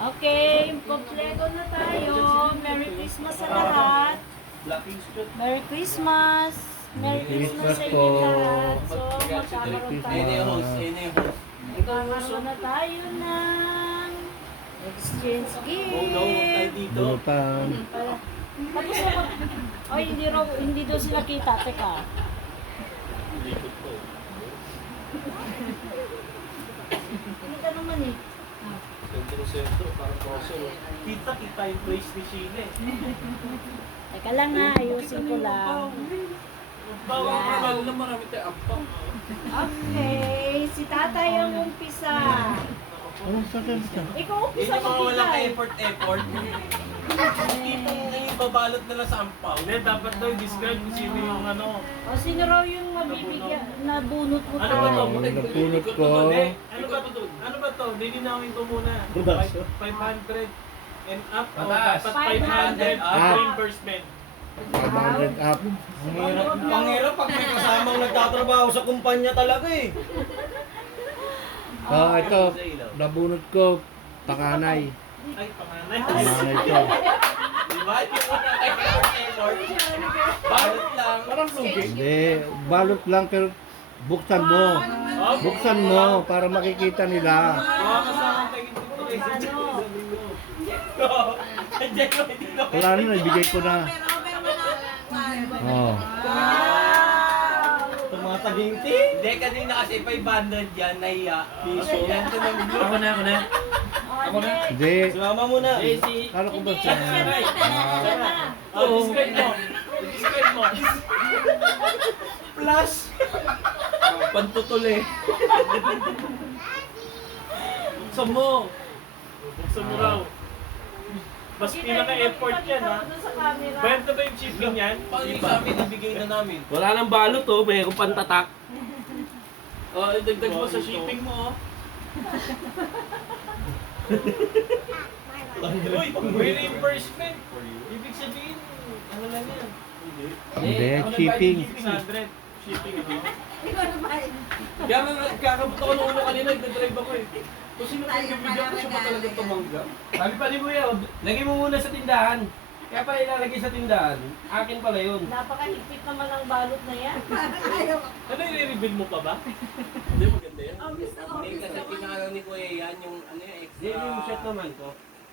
Okay, kompleto na tayo. Merry Christmas sa lahat. Merry Christmas. Merry Christmas sa inyo lahat. So, magkakaroon tayo. Magkakaroon na tayo ng exchange gift. Bunutan. Tapos ako, ay hindi daw sila kita. Teka. Hindi ka naman eh. Sentro, parang proso. Kita yung place ni Sheila eh. Teka lang ha, ayusin ko lang. Bawang na marami tayo ampang. Okay, si tatay ang umpisa. Anong sakit ka? Ikaw umpisa Hindi mga walang magbigay. effort. Yung babalot nila sa ampaw. Hindi, dapat daw i-describe kung sino yung ano. O sino raw yung mabibigyan, nabunot mo Ano ba to? to? Napulot ko. Ano ba to? Ano ba to? Lilinawin ko muna. 500 and up o Pataas. dapat 500 Ah. reimbursement. 500 up. Ang hirap pag may kasamang nagtatrabaho sa kumpanya talaga eh. Oh, ito. Nabunot ko. Pakanay. Ay, panganay. Pakanay to. Diba? Yung una kay effort. Balot lang. Parang sugi. Hindi. Balot lang pero buksan mo. Buksan mo para makikita nila. Mga kasama tayo dito. Andiyan ko, hindi ko. Wala na, nabigay ko na. Oh. Tumataginti. Hindi, kanina kasi 500 yan, nahiya. Piso. Yan ito na biglo. Ako na. Ako na. Hindi. Sumama mo na. Kala ko ba Hindi, siya? yan na. Yan na. Oh, describe mo. Describe mo. Plus. Pantutol eh. Buksan mo. Buksan mo raw. Mas pinaka-effort yan ha. Sa camera. Bayad na ba yung shipping yan? Paano yung sa amin, ibigay na namin? Wala nang balot oh, mayroong pantatak. Oh, dagdag mo sa shipping mo oh. Uy, may reimbursement. Ibig sabihin, ano lang yan? Hindi, shipping. 600. Shipping ano? Kaya kakabot ako nung una kanina, nag-drive ako eh. Kung sino kayo bibigyan ko siya pa talaga tumanggap. Sabi pa ni Buya, lagay mo muna sa tindahan. Kaya pala ilalagay sa tindahan, akin pala yun. Napakahigpit naman ang balot na yan. Ano, i-reveal mo pa ba? Hindi, maganda yan. Hindi kasi pinakano ni Kuya yan, yung ano yung Hindi, extra. yung set naman ko.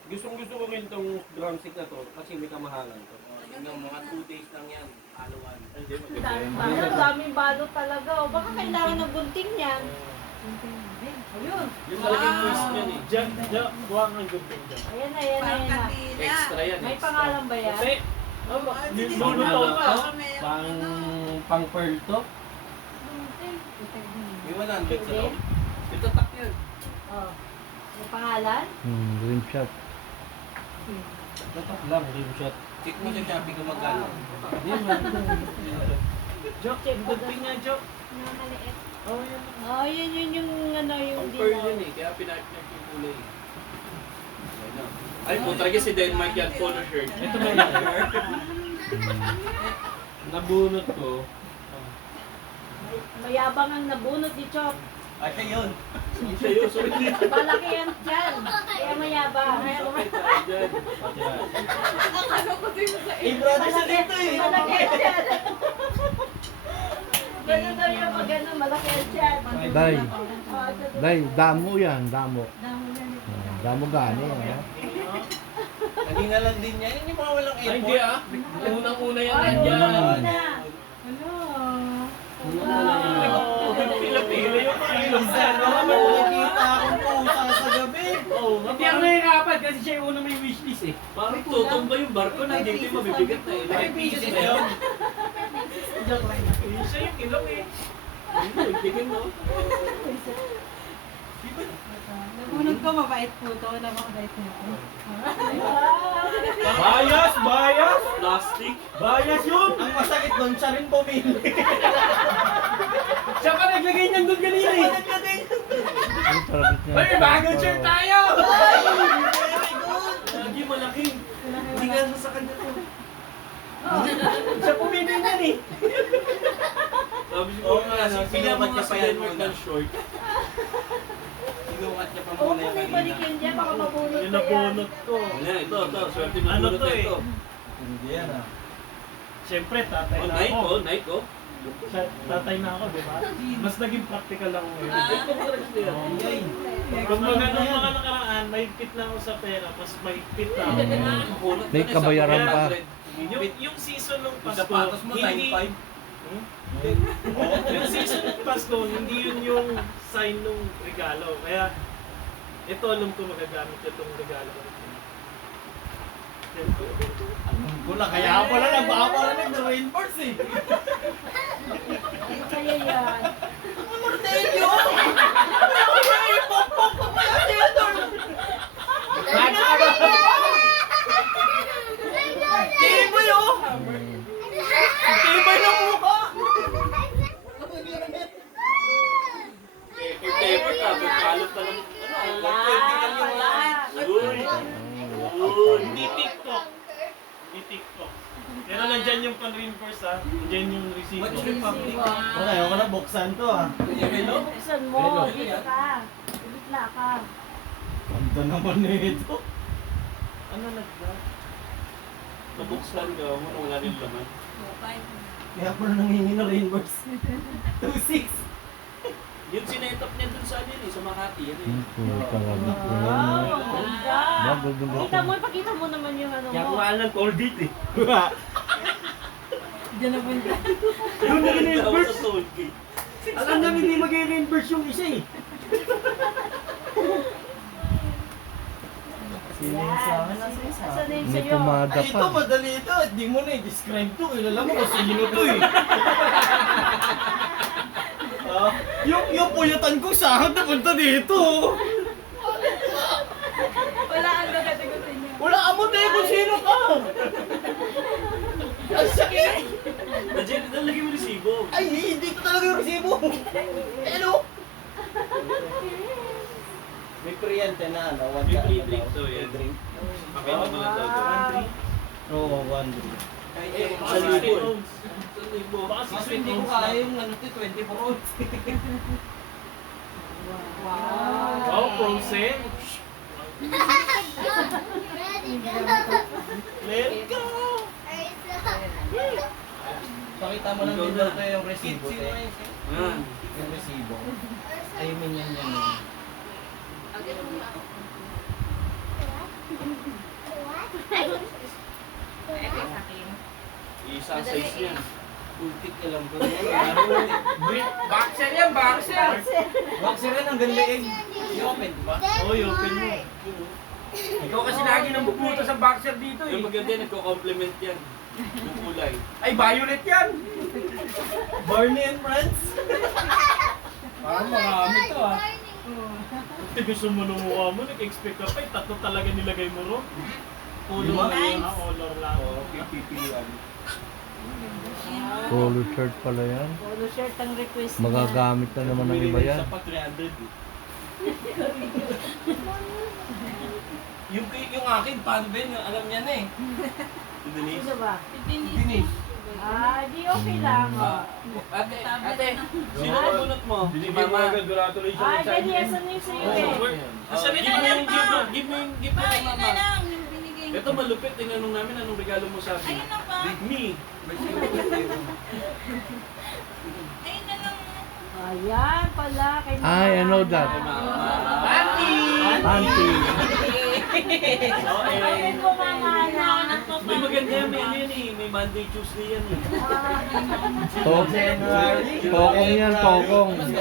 Gustong-gusto ko rin itong drumstick na to kasi may kamahalan to. Yun ang mga 2 days lang yan. Halawan. Hindi, maganda yan. Ang daming balot talaga. O baka kailangan ng gunting yan. Ayun. Yung talagang twist yan eh. Diyan, buha ang gunting dyan. Ayan na, ayan na, ayan na. Extra yan. May extra. pangalan ba yan? Kasi, lulutaw ka. Pang pearl to. May 100 sa loob. Itatak yan. Oh. May pangalan? Green shot. Tatak lang, rim shot. Check mo sa Shopee kung magkano. Joke, gunting nga, joke. Oh, yan. Oh, yun yung ano yung Pang pearl dilaw. yan eh. Kaya pinakit yung kulay. Ayun na. Ay, punta rin si Denmark yan, polo shirt. Ito ba yan? Nabunot ko. Mayabang ang nabunot ni Chop. Ay, siya yun. Sa'yo, sorry. Malaki yan dyan. Kaya mayabang. Dyan. Brother sa dito eh. Malaki yan dyan. Ganun daw yung pag ano, malaki yan dyan. Day. Oh, ito- Day, damo yan, damo. Damo gani. Kanina lang din yan. Yung mga walang Ay, hindi effort. ah. Unang-una yan. Ay, Yan. una. Oh, pila-pila yung mga ilong Sir, baka may nakikita akong pusa sa gabi. Oh, Hindi ako nahihirapan kasi siya yung una may wishlist eh. parang tutumba yung barko na dito yung mabibigat na ilong. May pieces na yun. Isa yung ilong eh. Ayun, tigil no? Nabunod ko, mabait po to. Mabait po to. Bias! Bias! Plastic! Bias yun! Ang masakit nun, siya rin pumili. Siya pa naglagay niyan doon kanina eh. Ay, bagong shirt tayo! Lagi malaki. Hindi ka sa kanya to. Siya pumili niyan eh. Sabi ko Oo nga, nga, sinukat niya pa yan muna. ng short. Sinukat niya pa Oo, muna yung may kanina. balikin niya, baka mabunot Yung ko yan. nabunot ko. Ito. Swerte mo Ano bunot to na eh? ito. Hindi yan ah. Siyempre, tatay Oh, na night ako. ko, night ko. Tatay na ako, di ba? Mas naging practical ako ngayon. Yay! Kung mga nung mga nakaraan, mahigpit na ako sa pera, mas mahigpit na ako. Bunot May ka na, kabayaran sa pa. 100. Yung season ng Yung Pasko, sapatos mo, hindi... 9.5. Yung season ng Pasko, hindi yun yung sign ng regalo. Kaya, ito alam ko magagamit itong regalo ko. Wala, kaya ako pala nagpaparinig na reinforce eh. Kaya yan. Martelio! Tibay oh! Tibay ng mukha! Paper ka, pagkalot pa lang. Hindi TikTok. Hindi TikTok. Pero nandyan yung pan-reinforce ha. Nandyan yung resibo. What's Republic? Wala, ayaw ko na buksan to ah. Buksan mo, dito ka. Bigla ka. Ganda naman nito. Ano nagda? Nabuksan ka, wala rin laman. Kaya pala nangingi na reimburse. 2.6. Yung sinetap niya dun sa amin eh, sa Makati. Yan eh. Wow, ganda. Pakita mo naman yung ano Kaya mo. kung alam ko, all date eh. Diyan na punta. Yung Tawag nag-reimburse. sa toll gate. Alam namin hindi mag-reimburse yung isa eh. Asan na yung May sa'yo? pumada Ay, ito pa. madali ito. Hindi mo na i-describe to. Kilala mo kung sino to eh. Yung puyatan ko saan napunta dito. Wala ang gagatagutin niya. Wala ka mo tayo kung sino ka. Ang sakit. Nandiyan, nalagay mo resibo. Ay, hindi ko talaga yung resibo. Hello? May kuryente na ano. May free drink to, yan. Pakita mo lang daw. Oo, 1 drink. Eh, Sa libo. Sa libo. Baka Kasi hindi ko kaya yung ano, 24 ounce. Wow, frozen. Let go! Pakita mo lang din daw tayo yung resibo. Yan. Yung resibo. Ayun yan yan. Isa size yan. Ultik ka lang ko. Boxer yan, boxer! Boxer yan, ang ganliig. I-open ba? Oh, open mo. Ikaw kasi lagi nang bubuto sa boxer dito Yung maganda yan, nagko-compliment yan. Yung kulay. Ay, violet yan! Barney and Friends? Parang marami to ah. Gusto mo nung mukha mo, nag-expect ka pa, tatlo talaga nilagay mo ro. Pulo Lima? na yun ha, color lang. Oo, PPP1. Polo shirt pala yan. Polo shirt ang request niya. Magagamit na naman ng iba yan. Sa pag 300 eh. Yung akin, paano ba yun? Alam niya na eh. Denise. Sino ba? Finish. Ah, di okay lang. Oh. Ate, sino ka bunot mo? Si Binigyan mo Mama. agad, congratulations Ay, sa dali, asan na yung sa'yo eh? Asan give mo yung gift mo? Give mo yung gift mo kay Mama. lang yung binigay. Ito malupit, tinanong namin anong regalo mo sa akin. Ayun na pa. With me. Ayun na lang. Ayan pala. Kay Ay, I know that. Auntie. So, Ayun mo mga anak. may maganda yan, may ano yan eh. May Monday, Tuesday yan eh. Tokong yan, tokong. Dito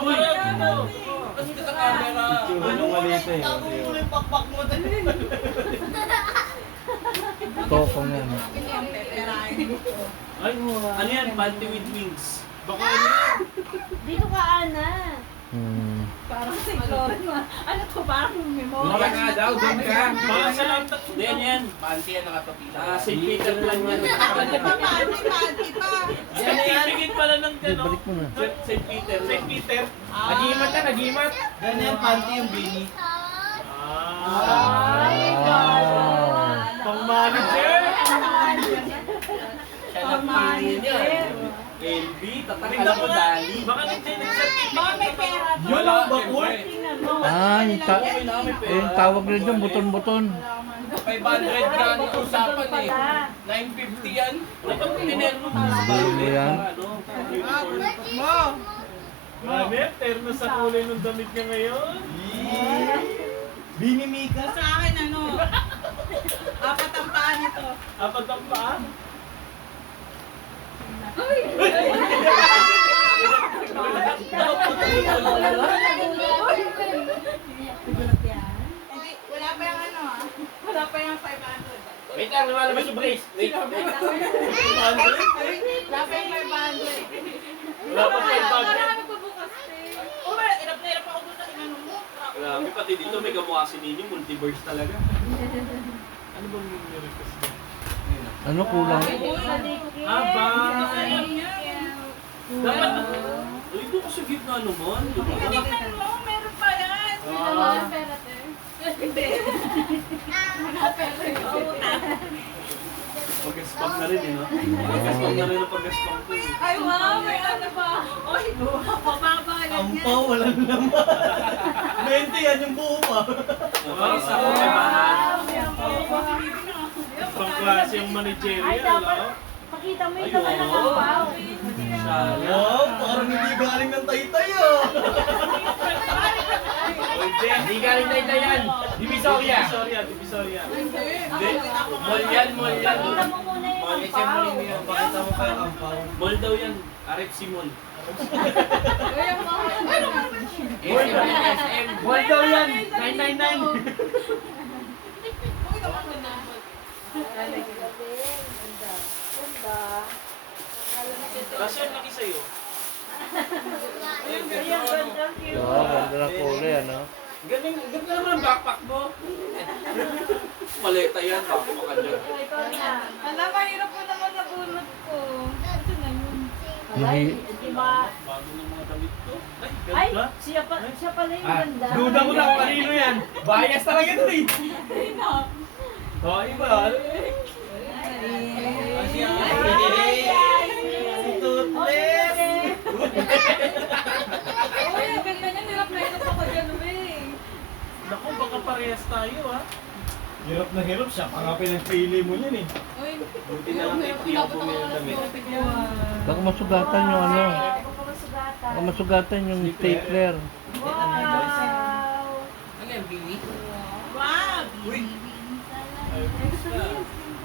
ka rin. Kasi ka sa camera. Ano maliit eh. Tago mo yung pakpak mo dali. Tokong yan. Ay, ano yan? Panty with wings. Baka ano yan? Dito ka, Ana. Parang si Clore. Ano to? Parang memory. Wala nga daw, doon ka. Mga sa laptop. Hindi yan yan. Panty yan nakatapila. St. Peter lang yan. Pati pa. Certificate pala ng ano? Balik mo na. St. Peter. St. Peter. Nagimat ka, nagimat. Ganyan, panty yung bini. Ay, God. Pang manager. Siya na pili niya. LB, tatakal ako dali. Baka nandiyan nag-certificate. Baka may pera to. Yun ang bakul. Tingnan mo. Ah, yung tawag nyo dyan, buton-buton. 500 ka ang usapan eh. 950 yan. Dapat tinerno mo Hmm, sa bago yan. Grabe, terno sa kulay ng damit niya ngayon. Binimika. Sa akin apat ang paa nito. Apat ang paa. Hindi, wala pa yung wala pa yung 500. Wait lang, lumalabas yung brace. Wait. Wala pa yung 500. Wala pa pa yung bag. Marami pa bukas eh. Oh, hirap na hirap ako doon sa inano mo. Grabe, pati dito may kamukha si Ninyo, multiverse talaga. Ano bang yung request niya? Ano kulang? Aba! Dapat, Uy, doon ko sa gitna naman. Tingnan mo, meron pa yan. Hindi. Pag-gaspang na rin eh, no? Pag-gaspang na rin ang pag-gaspang ko eh. Ay, wow, may ano pa. Oy, mababa yan yan. Ampaw, walang laman. 20 yan yung buo pa. Okay, sa kaibahan. Pang klase yung managerial, no? Pakita mo yung naman ng ampaw. Wow, parang hindi galing ng taytay ah. Hindi galing tayo yan. Divisoria. Divisoria. Mall yan, mall yan. Pakita mo muna yung Mall yan, mall ampaw. yan. Pakita mo pa yung ampaw. Mall daw yan. RFC Mall. SM. Why daw yan? 999. Kasi ang laki sa'yo. Ayan, ganda, cute. Oo, ganda ng kulay, ano? Ganda naman ang backpack mo. Maleta yan, baka makadyan. Ikaw na. Alam, mahirap ko naman nabunot ko. Ito na yun. Ay, di ba? Bago ng mga damit ko. Ay, Ay, ganda. siya pala yung ganda. Duda ko na kung kanino yan. Bias talaga ito eh. Oh, iba. Toothless! Uy, ang ganda niya. Hirap na hirap ako dyan, eh. Naku, baka parehas tayo, ha? Hirap na hirap siya. Parang pinagpili mo yan eh. Uy, Buti na lang hindi ako bumili ng damit. Baka masugatan yung ano. Ay, kung masugatan. Baka masugatan yung stapler. Wow! Ano yan, Biwi? wow. Uy!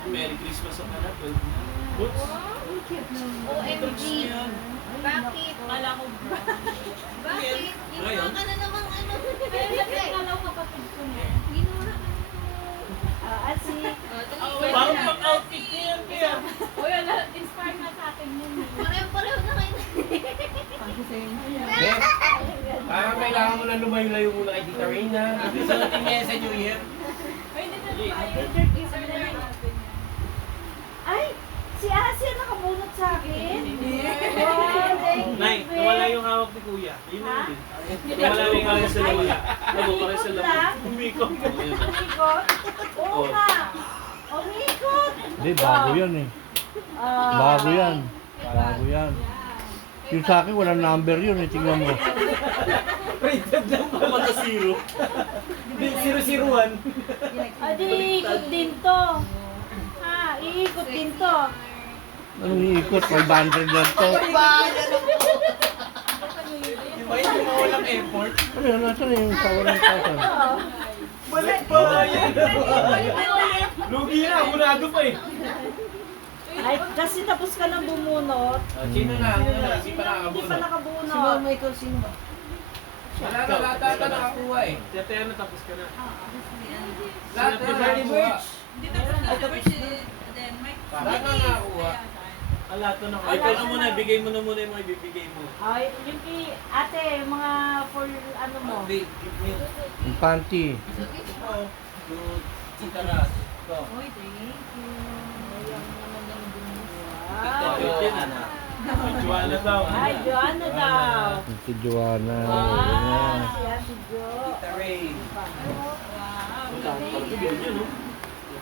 Merry Christmas sa kanat. Boots? OMG. Bakit? Kala ko bakit? Ngayon? Ginawa ka na namang ano. Kala ko kapatid ko na. Ginawa ka na. Asik. Parang pang-outfit niya yan, kaya. Uy, inspire na sa atin yun. Pareho-pareho na kayo. Eh, parang kailangan mo na lumayo-layo muna kay Tita Reyna. Susutin niya sa New Year. Ay, hindi na tayo. Isa na lang natin yan. Ay, si Asia nakabunot sa akin. Wow, thank you. Nay, nawala yung hawak ni Kuya. Yun na yun. Nawala yung hawak sa lawala. Ano, parang sa laman. Umikot. Umikot? Oo nga. Umikot. Hindi, bago yan eh. Bago yan. Bago yan. Yung sa akin, walang number yun eh. Tingnan mo. Rated lang pa. Naman sa zero. Hindi, 001. Adi, iikot din to. Ha, iikot din to. Anong iikot? 500 lang to. Di ba yun yung walang effort? Ano yan? Nasaan yung sawa ng kasan? Balik pa! Lugi na, abunado pa eh. Ay, kasi tapos ka nang bumunot. Sino na? Ano na? Hindi pa Hindi pa nakabunod. nakabunot. ikaw sino ba? Wala na, lahat na nakakuha eh. Tiyataya na tapos ka na. Lahat na nakakuha. Hindi na tapos si Denmark. Lahat na nakakuha. Alato na Ay, ikaw na muna, bigay mo na muna yung mga ibibigay mo. Ay, yung kay ate, yung mga for ano mo. Big, give me. Yung panty. Tita Ras. Ito. Uy, thank you. Tignan din, ano? Joanna daw. Ay, Joanna daw. Si Joanna. Ah, si Ate Jo. Tita Ray. Yun yun, no?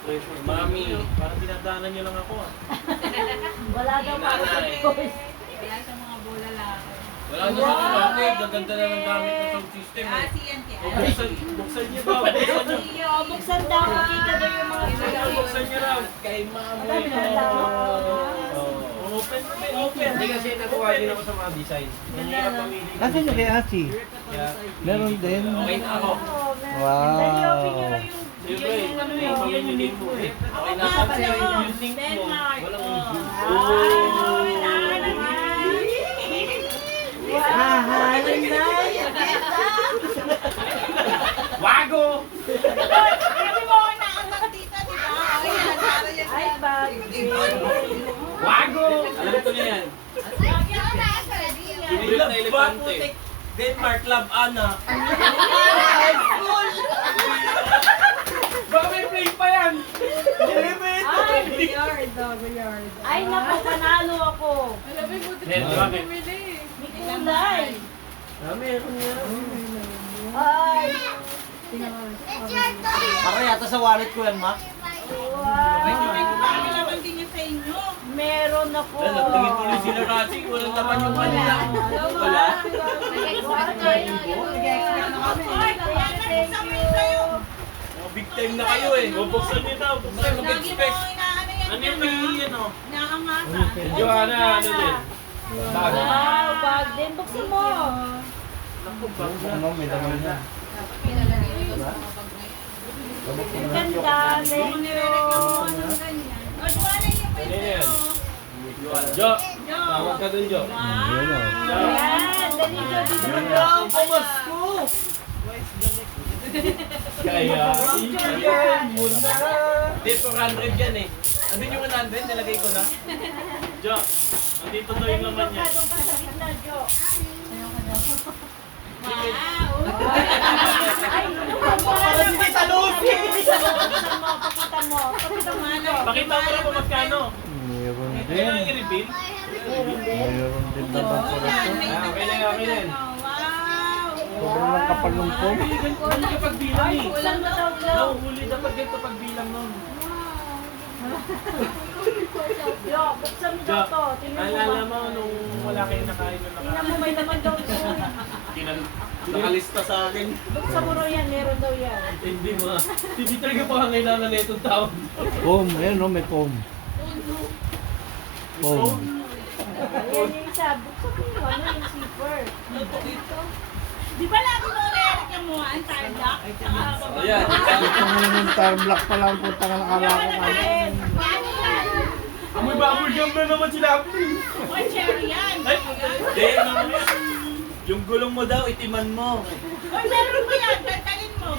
Pressure. Mami. Parang dinadaanan niyo lang ako, ah. Wala daw para sa boys. Wala sa mga bola lang. Wala na sa Pilate, gaganda na ng gamit ng sound system eh. Buksan niyo daw. Buksan niyo. Iyo, buksan daw. Makita daw yung mga Buksan niyo raw. Kay Mamo Dami na ito. Open. Open. Hindi kasi natuwa din ako sa mga design. Mahirap mamili. Nasaan yung kay Ati? Kaya, Meron din. okay na ako. Wow. Dali, open nyo na yung Siyempre, yan yung link mo eh. Okay na ako. Kasi yung link mo, walang Wago! Ay, bagay. Wago! Alam ko na yan. Binilot na elepante. Denmark Love Anna. Baka may play pa yan. Ay, naku, panalo ako. May kulay. Meron nga. Ay, Para yata sa wallet ko yan, Mac. wow. Meron ako. Tingin ko rin sila kasi, walang laman yung kanila. Wala. Thank you. Oh, big time na kayo eh. Buksan niyo daw. Buksan niyo. Mag-expect. Ano yung may ano? Joanna, ano din? Bag. Wow, bag din. Buksan mo. Ano, may laman na. Ang ganda. Thank you. Ano yan? Jo! Tawag ka dun, Jo. Yun o. Ayan, dali Jo, dito mo. Kaya, muna. Hindi, 400 yan eh. Andun yung 100, nilagay ko na. Jo, andito daw yung laman niya. Doon ka sa gitna, Jo. Hindi sa Lucy! Pakita mo, pakita mo. Pakita mo, Jo. Pakita mo na kung magkano. Meron Hindi din. na i-reveal. Meron din naman pala ito. Okay na, okay na. Sobrang ng kapal ng phone. Hindi ka pagbilang eh. Buksan mo daw, Jo. Nauhuli dapat ganito pagbilang nun. Jo, buksan mo daw to. Tingnan mo. Naalala mo nung wala kayong nakain na Tingnan mo, may naman daw ito. Nakalista sa akin. Buksan mo raw yan, meron daw yan. Hindi mo. Hindi talaga pangangailangan na itong tao. Foam. Ayan o, may foam. Foam. Ayan yung isa. Buksan mo yung ano, yung zipper. Di ba lagi mo ulit mo ang tarlock? Ayan. Gusto mo yung tar block pa lang punta ka nakala ko kayo. Amoy bubble gum na naman sila. O cherry yan. Ay, hindi. Yung gulong mo daw, itiman mo. O meron mo yan, dadalhin mo.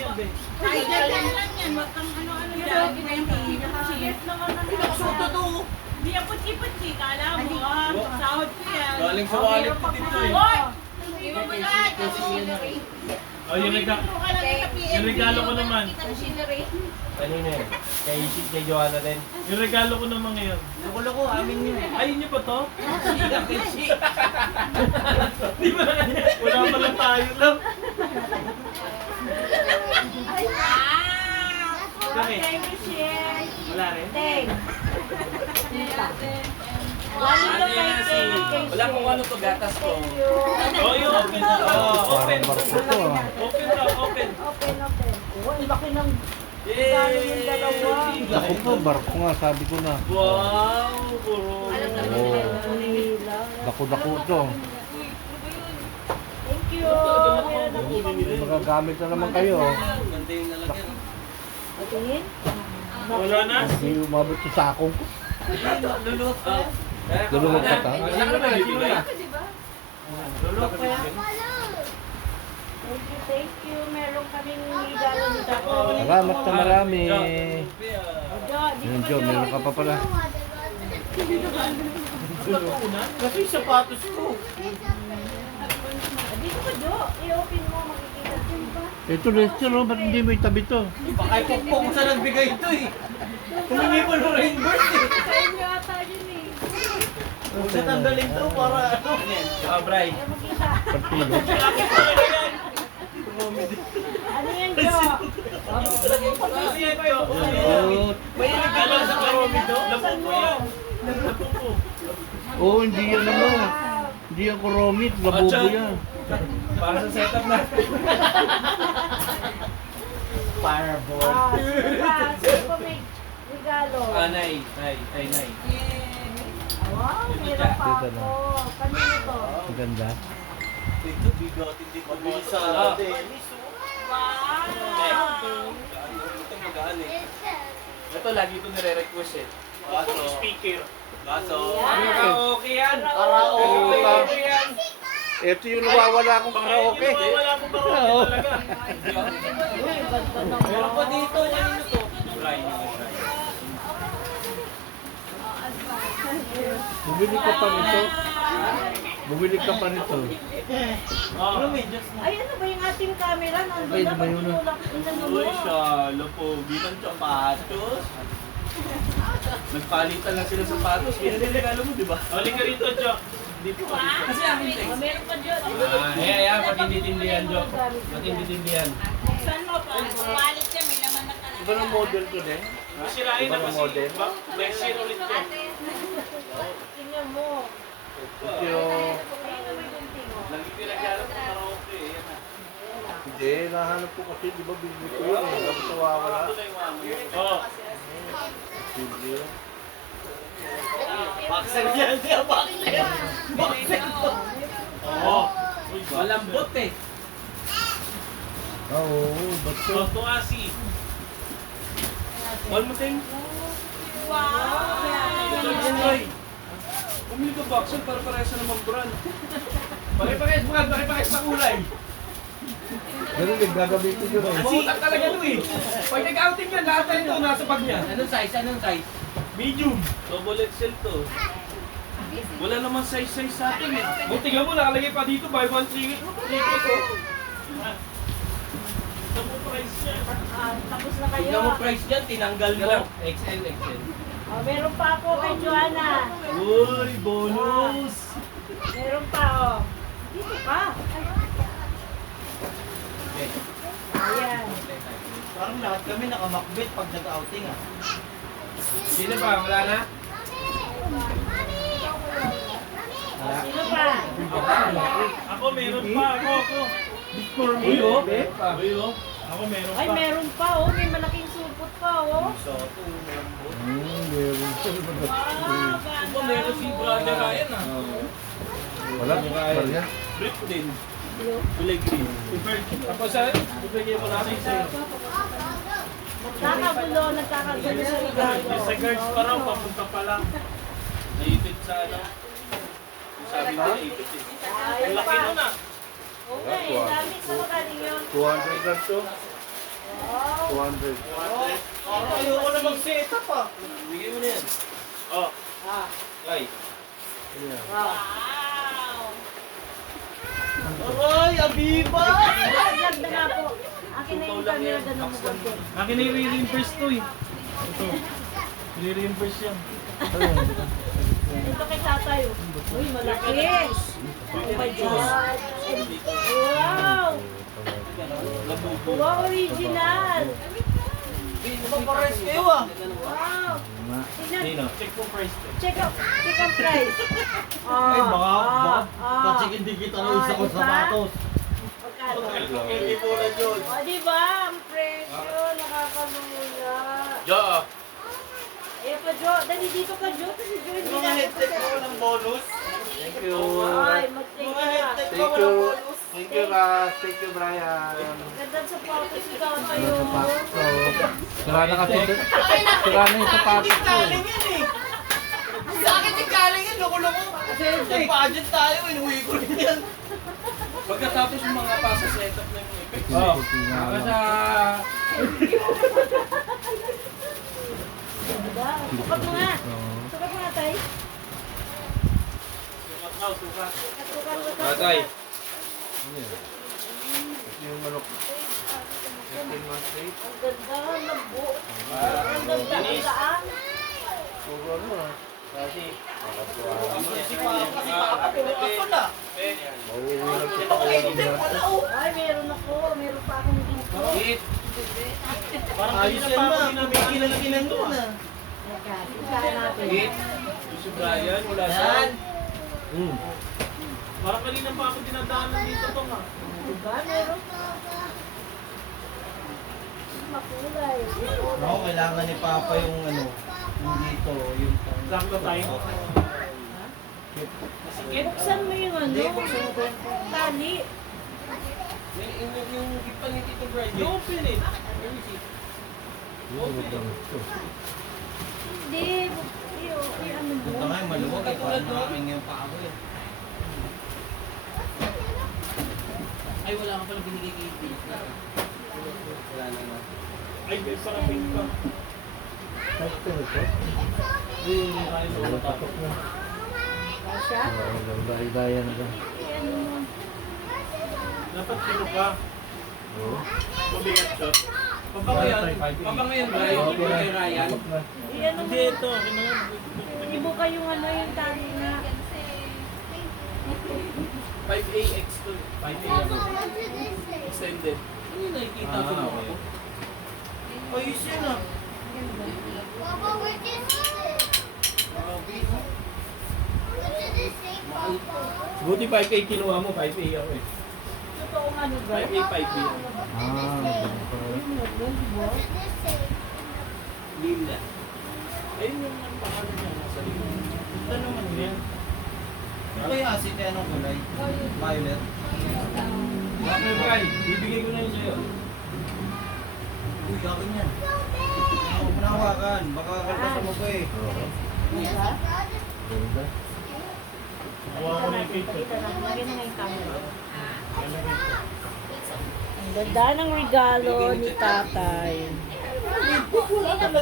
Ay, dadalhin lang yan. Huwag kang ano-ano yan. Di ba yung pag-iipit? Suto to. Di yung putsi-putsi. Kala mo, sahod ko yan. Galing sa wallet ko dito eh. Hoy! Hindi mo ba yan? Oh, yung regalo ko naman. Kanina eh. Kay Joanna din. Yung regalo ko naman ngayon. Loko-loko, amin yun. Ay, yun ba to? Di ba? Wala pa lang tayo lang. Kami. Thank you, Shen. Wala rin. Thanks. Lalo daw kay Shen. Wala kung ano to, gatas ko. Thank you. Oh, yung open na. Open. Parang barko to ah. Open daw, open. Open, open. Oh, ang laki ng regalo yung dalawa. Ako po, barko nga, sabi ko na. Wow, puro. Oo. Dako-dako to. Thank you. Meron ako pang Magagamit na naman kayo. Ganda yung nalagyan. tingin. Wala na? Hindi umabot sa sakong ko. Lulot. Dulungan ka ta. Wala ka naman, dito na. Lulot pa yan. Thank you. Meron kaming regalo ni Dako. Salamat na marami. Jo, di Yun, ko Jo, meron ka pa pala. Kasi yung sapatos ko. Dito ko, Jo. I-open mo. Makikita ko ba? Ito, Lester, oh, ba't hindi mo itabi to? Baka ipukpok ko sa nagbigay ito eh. Humingi mo ng reimburse eh. Sa inyo ata yun eh. Huwag na tanggalin to para ano. Ah, Bray. Ayaw makita. Partido. Ano yan, Jo? Oh, May regalo sa Karomi do. Lapo po yan. Lapo po. oh, hindi yan ano. Hindi ako romit, labubo yan. Para sa setup na. Fireball. Sino pa may regalo? Nay. Wow, meron pa Dito ako. Kanino to? Ang ganda. Dito, bigot, hindi ko bisa. Ito, lagi ito nire-request eh. Speaker. Baso. Ano karaoke yan? Karaoke. yan. Ito yung nawawala akong karaoke. Wala akong karaoke Oo. talaga. Uy, ganda naman. Meron pa dito, kanino to? Bumili ka pa nito. Bumili ka pa nito. Ay, ano ba yung ating camera? Nandun Ay, na, ano ba yun? pagtulak inano mo. Uy, siya. Lopogi ng sapatos. Nagpalitan lang sila sa sapatos. Yan ang regalo mo, di ba? Hali ka rito, Jo. Dito ka rito. Kasi amin text. Oh, meron pa dyan. Ayan, patindi-tindihan, Jo. Patindi-tindihan. Saan mo pa? Wallet siya, may laman na talaga. Iba ng model ko din. Masirain na Ibang kasi. model. Next year ulit yan. Tingnan mo. Ito yung... Ayun na may gunting, oh. Lagi pinagkala ko karaoke. Yan na. Hindi, nahanap ko kasi, di ba bibili ko yun eh. Tapos nawawala. Ito na yung mami. Oo. Bibili yun. Boxer yan. Siya boxer. Boxer to. Oo. Uy, Malambot eh. Oo, ba't to? Ito kasi. All mo, Ting. Ito, Joy. Bumili ka boxer para parehas na naman brand. Pare-parehas sa kulay. Ganun din, gagamitin ko rin. Butak talaga ito eh. Pag nag-outing yan, lahat na ito nasa bag niya. Anong size? Anong size? Medium. Double XL to. Wala naman size-size sa atin eh. Buti nga mo, nakalagay pa dito, buy one, three ko. Ito mo price niya. Tapos na kayo. Tignan mo price dyan, tinanggal mo. XL. Oh, meron pa ako kay Joanna. Uy, bonus! Meron pa, oh. Dito ka. Ayan. Parang lahat kami nakamakbit pag nag-outing ah. Sino pa? Wala na? Sino pa? Ako meron pa. Ako. Uy, oh. Uy, oh. Ako meron Ay, pa. meron pa, oh. May malaking supot pa, oh. Meron siya. Ito meron si Brother Ryan ah. Wala, wala yan. Brief din. Kulay green. Tapos sa, bibigyan mo namin sa'yo. Nagkakagulo sa regalo. Sa guards pa raw, papunta pa lang. Naipit sa ano. Sabi nila, naipit eh. Ay, Ang laki pa. nun ah. Okay, dami sa magaling yun. 200 lang to. Wow. 200. Ayoko na mag-setup ah. Bigyan mo na yan. Oh. Ah, Ay. wow. Aray, Abiba! Vlog na nga po. Akin na yung camera, ganun mo konti. Akin na yung re-reimburse to eh. Ito. Re-reimburse yan. Ito kay tatay. Oh. Uy, malaki. Oh my God. Wow. Wow, original. Papares kayo ah. Wow. Tingnan. Check mo price to. Check ang price. Ay, baka ah. hindi kita na isa ko sapatos. Pagkano? Hindi po na yun. O, diba? Ang presyo, nakakamula. Jo. Ayan pa, Jo. Dali dito ka, Jo. Kasi Jo, hindi Mga natin headset ko ng bonus. Thank you. Ay, mag-thank Mga you ka. headset ko Thank walang you. bonus. Thank you, Ras. Thank you, Brian. Ganda sa photos si tayo. Sira na kasi. Sira na yung sapatos ko. Galing yan eh. Sa akin yung galing yan, loko-loko. Kasi nag-budget tayo, inuwi ko rin yan. Pagkatapos yung mga pasa setup na yung effects. Oh. Saka sa... Diba? Sukat mo nga. Sukat mo nga, tay. Sukat. Sukat. Tatay. Yung manok. 15 months late. Ang ganda, labo. Ang ganda, ang gaan. Puro ano ah. Kasi... Si Papa, puro aso na. Mauuwi lang sa Ito ko headset, wala oh. Ay, meron ako. Meron pa akong dito. Hit. Parang Ayos kanina yan pa ako ma, may pinamigil kinalikinan doon ah. Ikaw natin. Hit. Si Brian, wala siya. Yan. Parang kanina pa ako dinadaanan dito to ha. Diba? Meron makulay. Ako, kailangan ni Papa yung ano, yung dito, yung Sakto tayo. Buksan mo yung ano, tali. Yung gift pa ni Tito Brian. You open it. Hindi, ano mo. Ito nga yung maluwag eh, parang maraming yung paa ko eh. Ay, wala ka pala binigay kay Pete. Wala na nga. Ay, may parang pink pa. Sakto ito. Wala patok na. Kasha? Daya na ba? Ano mo. Dapat kilo ka. Oo. Mabigat siya. Pabango yan, Brian. Hindi mo kay Ryan. Patok na. Ano mo. Hindi ito. Ibo ka yung ano yung tali na. 5AX to. 5A ano. Extended. Ano yung nakikita ko mo ako? Ayos yun ah. Buti 5A kinuha mo, 5A ako eh. Totoo ano ba? 5A, 5B. Ganun pala. Linda. Ayun yung ang pangalan niya. Nasa likod. Ito naman yun. Ito yung asin na anong kulay? Violet. Okay, Brian. Bibigay ko na yun sa'yo. Uy, gawin yan. Huwag mo na hawakan. Baka kalpasan mo pa eh. Oo. Diba? Ganda. Kuha ko na yung picture. Pakita natin. Lagyan na nga yung camera. Ang ganda ng regalo ni tatay.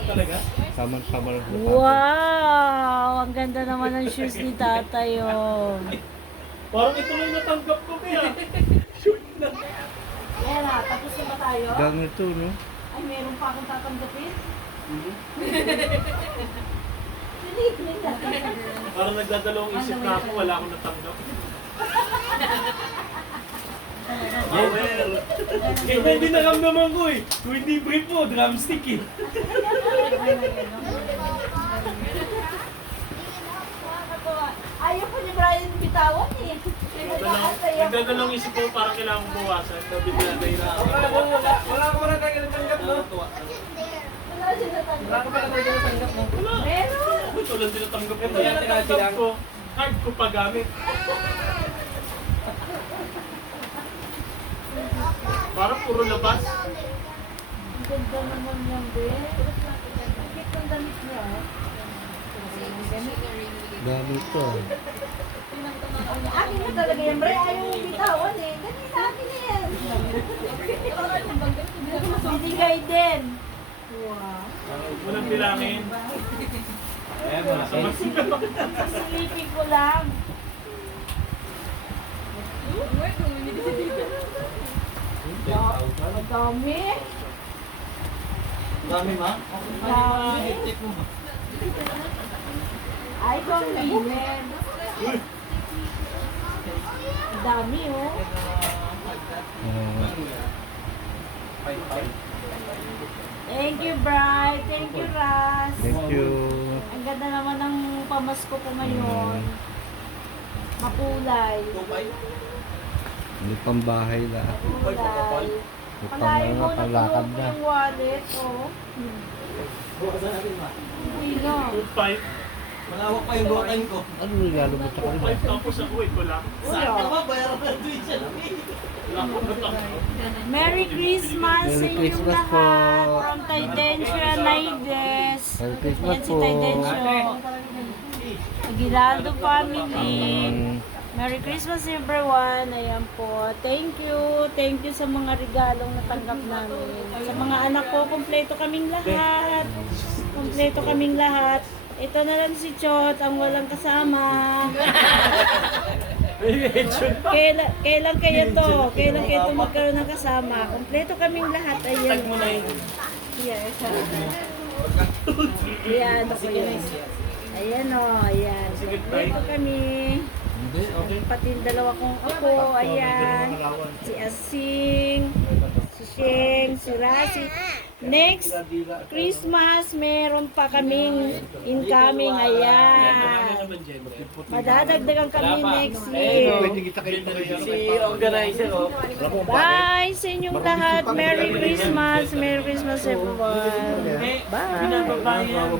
Talaga? Tama lang. Wow! Ang ganda naman ng shoes ni tatay, oh. Parang ito lang natanggap ko kaya. Ayan na, tapos na ba tayo? Ganito, no? Ay, meron pa akong tatanggapin? Parang nagdadalawang isip na ako. Wala akong natanggap. Kaya hindi naramdaman ko eh. Kung hindi brief mo, drumstick eh. Ayaw ko ni Brian bitawan eh. Nagdadalawang isip ko parang kailangan kong bawasan. Sabi ko na dahil Wala ko na tayo natanggap no? Wala siya natanggap. Wala ko pa na tayo natanggap no? Meron! ako ito lang tinatanggap ko. Ito Kaya yan, natanggap tinatanggap ko. Card ko pa gamit. Parang puro labas. Ang ganda naman yan, be. Ang cute ng damit niya, oh. Ganito. Akin na talaga yan, Bray. Ayaw mo bitawan eh. Ganun sa akin na yan. Binigay din. Wow. Walang bilangin. Ayan, malaki. Silipin ko lang. Ang dami. Dami ma? Dami. Tip mo ba? Ay, kung linen. Ang dami, oh. Thank you, Bri. Thank you, Ras. Thank you. Ang ganda naman ng pamasko ko ngayon. Makulay. Hindi pang bahay na. Makulay. May Palayo mo, panglakad natulog na. yung wallet, oh. Bukasan natin ma. Hindi na. 2.5. Malawak pa yung buhakan ko. Ano regalo mo sa kanila? 2.5 tapos ako ito lang. Sana ba? Bayaran pa yung tuition. Wala akong natanggap. Merry Christmas Merry sa inyong Christmas po. lahat. From Tidensia Naides. Merry Christmas Yan si po. Tidencio. Aguinaldo family. Mm. Merry Christmas everyone. Ayan po. Thank you. Thank you sa mga regalong natanggap namin. Sa mga anak ko, kompleto kaming lahat. Kompleto kaming lahat. Ito na lang si Chot, ang walang kasama. Kailan kayo to? Kailan kayo to magkaroon ng kasama? Kompleto kaming lahat. Ayan. Tag mo na yun. Ayan. Ayan. Ako yun. Ayan o. Ayan. Kompleto kami. Pati yung dalawa kong apo. Ayan. Si Asing. Si Sheng. Si Rasi. Next Christmas, meron pa kaming incoming. Ayan. Madadagdagan kami next year. Pwede kita kayo Si organizer, oh. Bye sa inyong lahat. Merry Christmas. Merry Christmas everyone. Bye. Binababayan.